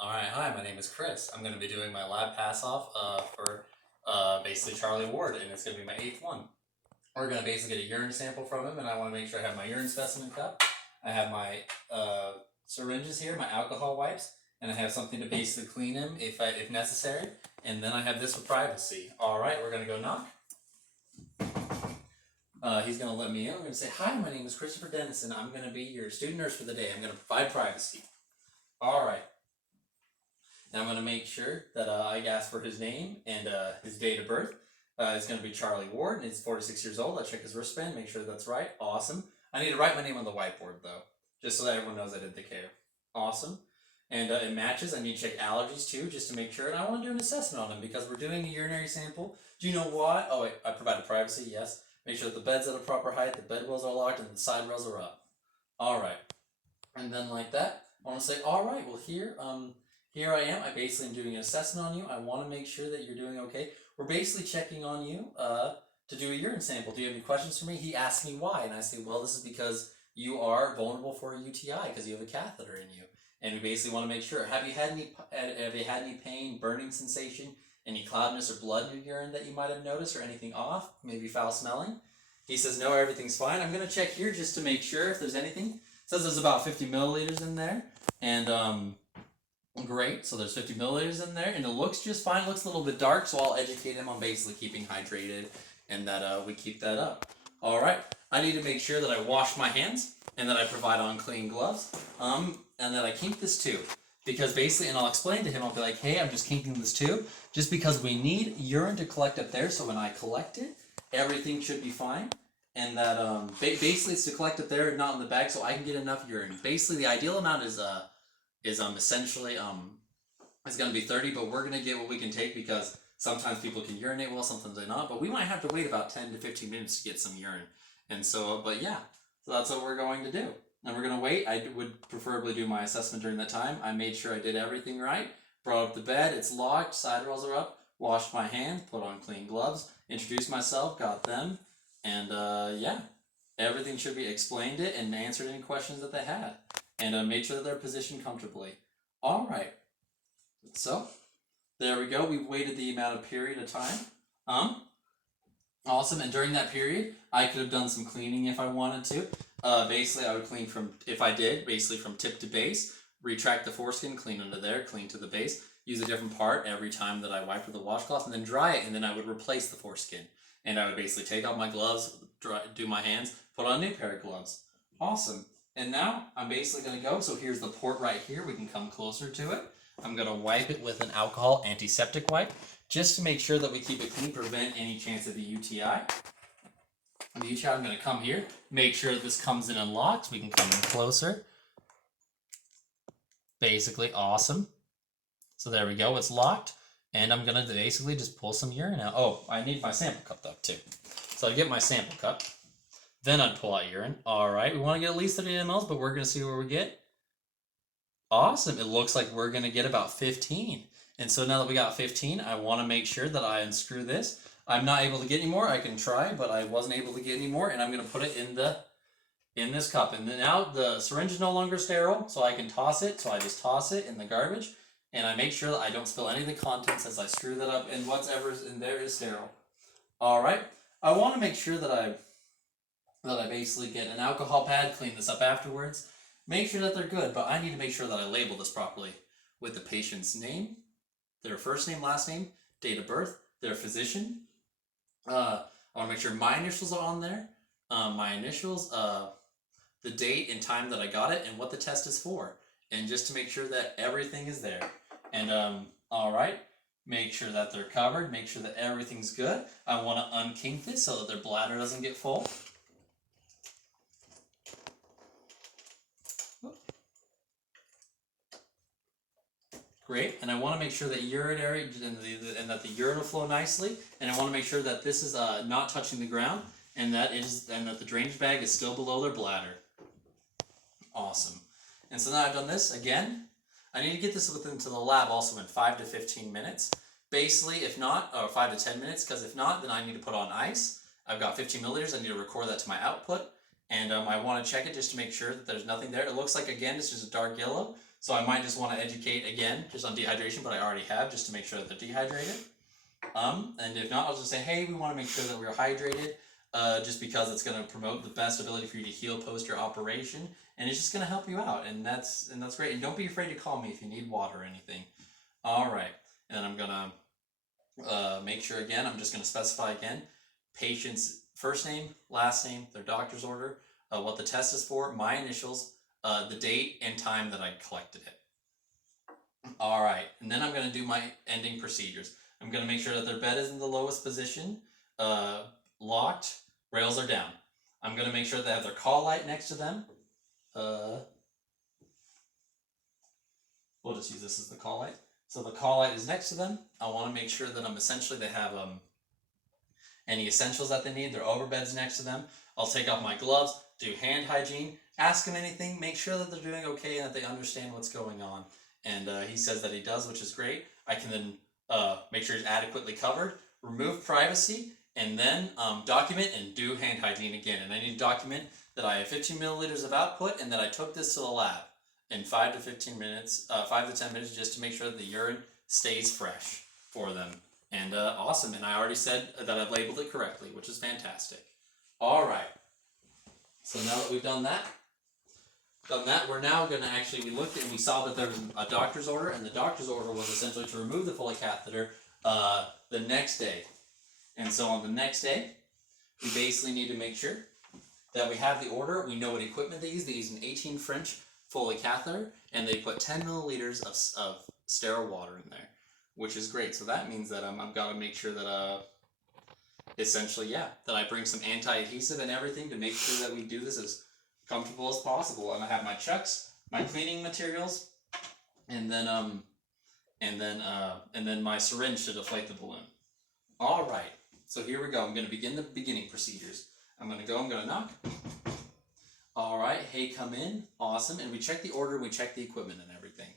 Alright, hi, my name is Chris. I'm going to be doing my lab pass off for basically Charlie Ward, and it's going to be my 8th one. We're going to basically get a urine sample from him, and I want to make sure I have my urine specimen cup. I have my syringes here, my alcohol wipes, and I have something to basically clean him if necessary. And then I have this for privacy. Alright, we're going to go knock. He's going to let me in. I'm going to say, hi, my name is Christopher Dennison. I'm going to be your student nurse for the day. I'm going to provide privacy. Alright. Now I'm going to make sure that I ask for his name and his date of birth. It's going to be Charlie Ward, and he's 46 years old. I check his wristband, make sure that's right. Awesome. I need to write my name on the whiteboard, though, just so that everyone knows I did the care. Awesome. And it matches. I need to check allergies, too, just to make sure. And I want to do an assessment on him because we're doing a urinary sample. Do you know why? Oh, wait, I provided privacy, yes. Make sure that the bed's at a proper height, the bed rails are locked, and the side rails are up. All right. And then like that, I want to say, all right, well, here I am. I basically am doing an assessment on you. I want to make sure that you're doing okay. We're basically checking on you to do a urine sample. Do you have any questions for me? He asked me why, and I say, well, this is because you are vulnerable for a UTI because you have a catheter in you, and we basically want to make sure. Have you had any pain, burning sensation, any cloudiness or blood in your urine that you might have noticed, or anything off? Maybe foul smelling? He says no, everything's fine. I'm gonna check here just to make sure if there's anything. It says there's about 50 milliliters in there, and great, so there's 50 milliliters in there, and it looks just fine. It looks a little bit dark, so I'll educate him on basically keeping hydrated and that we keep that up. All right, I need to make sure that I wash my hands and that I provide on clean gloves, and that I kink this tube. Because basically, and I'll explain to him, I'll be like, hey, I'm just kinking this tube, just because we need urine to collect up there, so when I collect it, everything should be fine. And that basically it's to collect up there and not in the bag, so I can get enough urine. Basically, the ideal amount is essentially it's gonna be 30, but we're gonna get what we can take because sometimes people can urinate well, sometimes they not. But we might have to wait about 10 to 15 minutes to get some urine. And so, but yeah, so that's what we're going to do. And we're gonna wait. I would preferably do my assessment during that time. I made sure I did everything right. Brought up the bed. It's locked. Side rails are up. Washed my hands. Put on clean gloves. Introduced myself. Got them. And yeah, everything should be explained it and answered any questions that they had, and made sure that they're positioned comfortably. All right, so there we go. We've waited the amount of period of time. Awesome. And during that period, I could have done some cleaning if I wanted to. Basically, I would clean from, if I did, basically from tip to base. Retract the foreskin, clean under there, clean to the base. Use a different part every time that I wipe with a washcloth, and then dry it, and then I would replace the foreskin. And I would basically take off my gloves, do my hands, put on a new pair of gloves. Awesome. And now I'm basically going to go. So here's the port right here. We can come closer to it. I'm going to wipe it with an alcohol antiseptic wipe just to make sure that we keep it clean, prevent any chance of the UTI. And the UTI, I'm going to come here, make sure that this comes in and locks. We can come in closer. Basically, awesome. So there we go. It's locked. And I'm going to basically just pull some urine out. Oh, I need my sample cup though, too. So I get my sample cup. Then I'd pull out urine. All right, we want to get at least 30 mLs, but we're going to see where we get. Awesome. It looks like we're going to get about 15. And so now that we got 15, I want to make sure that I unscrew this. I'm not able to get any more. I can try, but I wasn't able to get any more. And I'm going to put it in this cup. And then now the syringe is no longer sterile, so I can toss it. So I just toss it in the garbage. And I make sure that I don't spill any of the contents as I screw that up. And whatever's in there is sterile. All right. I want to make sure that I basically get an alcohol pad, clean this up afterwards, make sure that they're good, but I need to make sure that I label this properly with the patient's name, their first name, last name, date of birth, their physician. I want to make sure my initials are on there, my initials, the date and time that I got it, and what the test is for, and just to make sure that everything is there. And all right. Make sure that they're covered, make sure that everything's good. I want to unkink this so that their bladder doesn't get full. Great, and I want to make sure that urinary and that the urine will flow nicely, and I want to make sure that this is not touching the ground, and that the drainage bag is still below their bladder. Awesome. And so now I've done this again. I need to get this into the lab also in 5 to 15 minutes. Basically, if not, or 5 to 10 minutes, because if not, then I need to put on ice. I've got 15 milliliters. I need to record that to my output, and I want to check it just to make sure that there's nothing there. It looks like, again, it's just a dark yellow. So I might just want to educate again just on dehydration, but I already have, just to make sure that they're dehydrated. And if not, I'll just say, hey, we want to make sure that we're hydrated, just because it's going to promote the best ability for you to heal post your operation, and it's just going to help you out, and that's great. And don't be afraid to call me if you need water or anything. All right, and I'm gonna make sure again. I'm just gonna specify again, patient's first name, last name, their doctor's order, what the test is for, my initials, the date and time that I collected it. All right, and then I'm gonna do my ending procedures. I'm gonna make sure that their bed is in the lowest position, locked, rails are down. I'm gonna make sure they have their call light next to them. We'll just use this as the call light. So the call light is next to them. I want to make sure that essentially they have any essentials that they need. Their overbed's next to them. I'll take off my gloves, do hand hygiene, ask them anything, make sure that they're doing okay and that they understand what's going on. And he says that he does, which is great. I can then make sure he's adequately covered, remove privacy, and then document and do hand hygiene again. And I need to document that I have 15 milliliters of output and that I took this to the lab in 5 to 10 minutes, just to make sure that the urine stays fresh for them. And awesome, and I already said that I've labeled it correctly, which is fantastic. All right, so now that we've done that, we're now going to we looked and we saw that there was a doctor's order, and the doctor's order was essentially to remove the Foley catheter the next day. And so on the next day, we basically need to make sure that we have the order, we know what equipment they use. They use an 18 French Foley catheter, and they put 10 milliliters of sterile water in there, which is great. So that means that I've got to make sure that essentially, that I bring some anti-adhesive and everything to make sure that we do this as comfortable as possible. And I have my chucks, my cleaning materials, and then my syringe to deflate the balloon. All right, so here we go. I'm going to begin the beginning procedures. I'm going to knock. All right, hey, come in, awesome. And we check the order, we check the equipment and everything.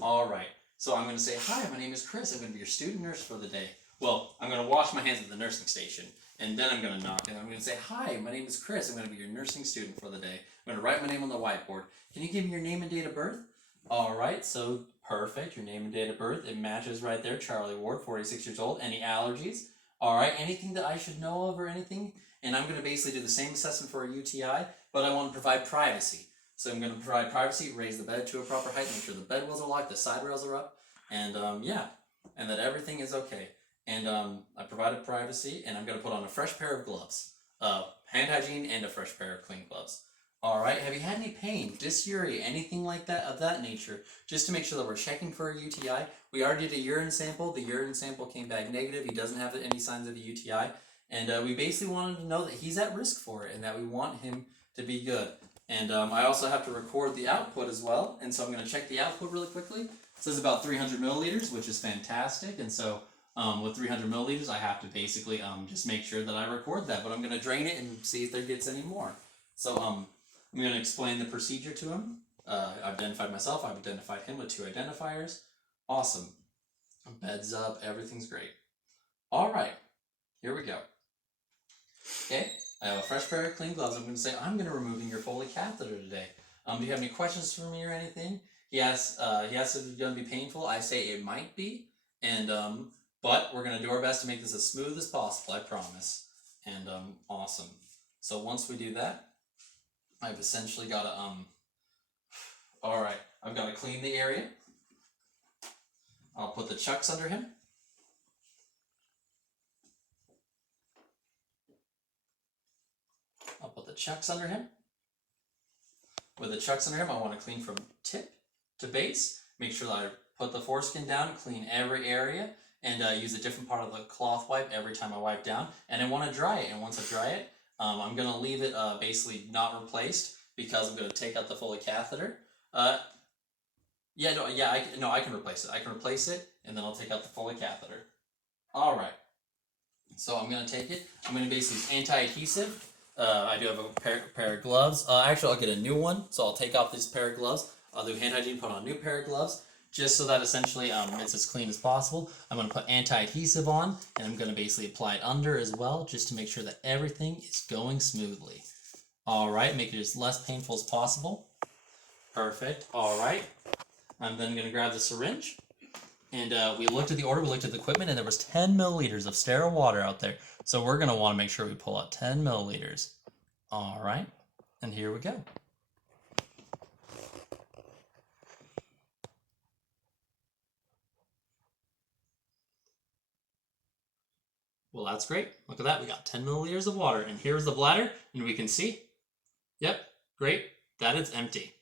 All right, so I'm gonna say, hi, my name is Chris. I'm gonna be your student nurse for the day. Well, I'm gonna wash my hands at the nursing station, and then I'm gonna knock, and I'm gonna say, hi, my name is Chris. I'm gonna be your nursing student for the day. I'm gonna write my name on the whiteboard. Can you give me your name and date of birth? All right, so perfect, your name and date of birth. It matches right there, Charlie Ward, 46 years old. Any allergies? All right, anything that I should know of or anything? And I'm gonna basically do the same assessment for a UTI, but I want to provide privacy. So I'm going to provide privacy, raise the bed to a proper height, make sure the bed rails are locked, the side rails are up, and and that everything is okay. And I provided privacy, and I'm going to put on a fresh pair of gloves, hand hygiene, and a fresh pair of clean gloves. All right, have you had any pain, dysuria, anything like that of that nature, just to make sure that we're checking for a UTI? We already did a urine sample. The urine sample came back negative. He doesn't have any signs of a UTI. And we basically wanted to know that he's at risk for it and that we want him to be good. And I also have to record the output as well, and so I'm going to check the output really quickly. It says about 300 milliliters, which is fantastic, and so with 300 milliliters, I have to basically just make sure that I record that, but I'm going to drain it and see if there gets any more. So I'm going to explain the procedure to him. I've identified myself, I've identified him with 2 identifiers. Awesome. Bed's up, everything's great. All right, here we go. Okay. I have a fresh pair of clean gloves. I'm going to say, I'm going to removing your Foley catheter today. Do you have any questions for me or anything? He asks if it's going to be painful. I say it might be, and but we're going to do our best to make this as smooth as possible, I promise. And awesome. So once we do that, I've essentially got to all right, I've got to clean the area. I'll put the chucks under him. I'll put the chucks under him. With the chucks under him, I want to clean from tip to base. Make sure that I put the foreskin down, clean every area, and use a different part of the cloth wipe every time I wipe down. And I want to dry it. And once I dry it, I'm going to leave it basically not replaced because I'm going to take out the Foley catheter. I can replace it. I can replace it, and then I'll take out the Foley catheter. All right. So I'm going to take it. I'm going to basically use anti-adhesive. I do have a pair of gloves. Actually, I'll get a new one, so I'll take off this pair of gloves. I'll do hand hygiene, put on a new pair of gloves, just so that essentially it's as clean as possible. I'm going to put anti-adhesive on, and I'm going to basically apply it under as well, just to make sure that everything is going smoothly. All right, make it as less painful as possible. Perfect. All right. I'm then going to grab the syringe. And we looked at the order, we looked at the equipment, and there was 10 milliliters of sterile water out there. So we're going to want to make sure we pull out 10 milliliters. All right, and here we go. Well, that's great. Look at that. We got 10 milliliters of water. And here's the bladder, and we can see, yep, great, that is empty.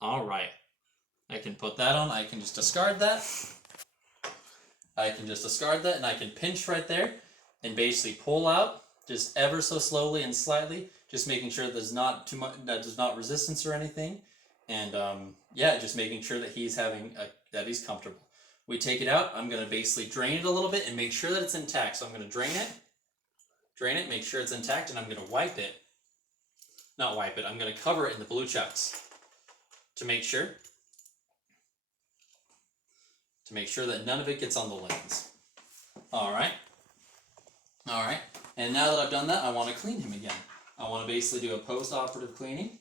All right. I can put that on. I can just discard that. I can just discard that, and I can pinch right there and basically pull out just ever so slowly and slightly, just making sure there's not too much, that there's not resistance or anything. And yeah, just making sure that he's that he's comfortable. We take it out. I'm going to basically drain it a little bit and make sure that it's intact. So I'm going to drain it, make sure it's intact, and I'm going to wipe it. Not wipe it. I'm going to cover it in the blue chucks to make sure that none of it gets on the lens. All right. And now that I've done that, I want to clean him again. I want to basically do a post-operative cleaning.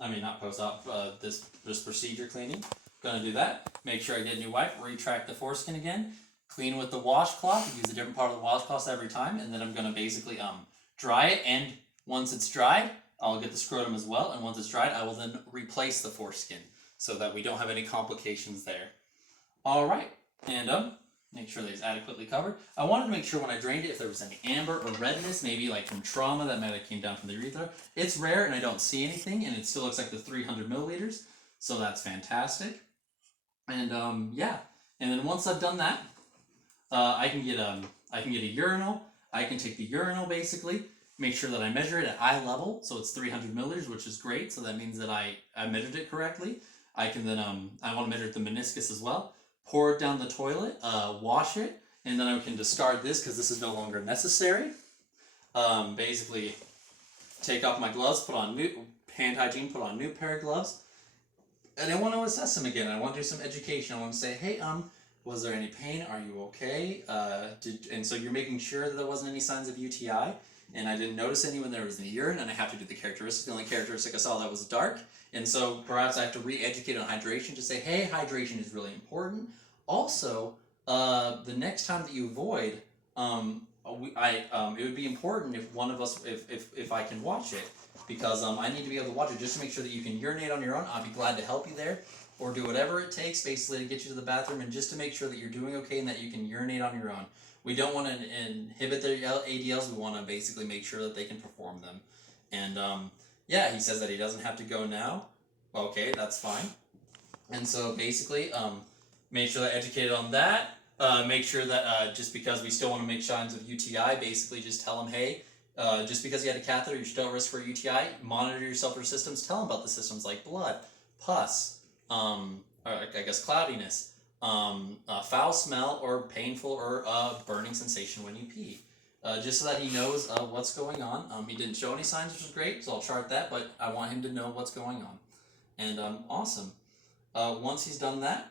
I mean, not post-op, this procedure cleaning. Gonna do that. Make sure I get a new wipe, retract the foreskin again, clean with the washcloth, use a different part of the washcloth every time, and then I'm gonna basically dry it, and once it's dried, I'll get the scrotum as well, and once it's dried, I will then replace the foreskin so that we don't have any complications there. Alright, and make sure that it's adequately covered. I wanted to make sure when I drained it if there was any amber or redness, maybe like from trauma that might have came down from the urethra. It's rare and I don't see anything, and it still looks like the 300 milliliters, so that's fantastic. And yeah, and then once I've done that, I can get a urinal. I can take the urinal basically, make sure that I measure it at eye level, so it's 300 milliliters, which is great. So that means that I measured it correctly. I can then I want to measure the meniscus as well. Pour it down the toilet, wash it, and then I can discard this because this is no longer necessary. Basically, take off my gloves, put on new hand hygiene, put on a new pair of gloves. And I want to assess him again. I want to do some education. I want to say, hey, was there any pain? Are you okay? And so you're making sure that there wasn't any signs of UTI. And I didn't notice any when there was any urine, and I have to do the characteristic. The only characteristic I saw that was dark. And so perhaps I have to re-educate on hydration to say, hey, hydration is really important. Also, the next time that you void, it would be important if one of us, if I can watch it. Because I need to be able to watch it just to make sure that you can urinate on your own. I'll be glad to help you there, or do whatever it takes basically to get you to the bathroom, and just to make sure that you're doing okay and that you can urinate on your own. We don't want to inhibit their ADLs. We want to basically make sure that they can perform them. And yeah, he says that he doesn't have to go now. Okay, that's fine. And so basically, make sure that educated on that. Make sure that just because we still want to make signs of UTI, basically just tell him, hey, just because you had a catheter, you're still at risk for UTI. Monitor yourself for systems. Tell them about the systems like blood, pus, or I guess cloudiness, foul smell, or painful or burning sensation when you pee. Just so that he knows what's going on. He didn't show any signs, which is great, so I'll chart that, but I want him to know what's going on. And awesome. Once he's done that,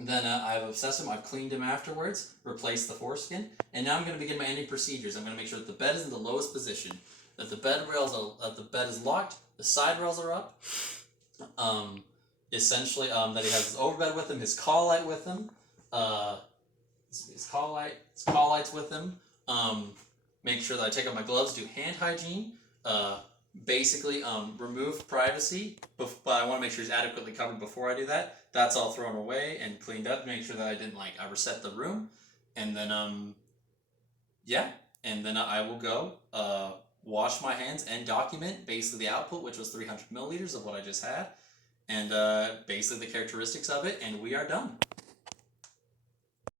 then I've assessed him, I've cleaned him afterwards, replaced the foreskin, and now I'm going to begin my ending procedures. I'm going to make sure that the bed is in the lowest position, that the bed is locked, the side rails are up, essentially that he has his overbed with him, his call light with him, his call lights with him. Make sure that I take off my gloves, do hand hygiene, basically remove privacy, but I want to make sure he's adequately covered before I do that. That's all thrown away and cleaned up, make sure that I didn't I reset the room, and then yeah, and then I will go wash my hands and document basically the output, which was 300 milliliters of what I just had, and basically the characteristics of it, and we are done.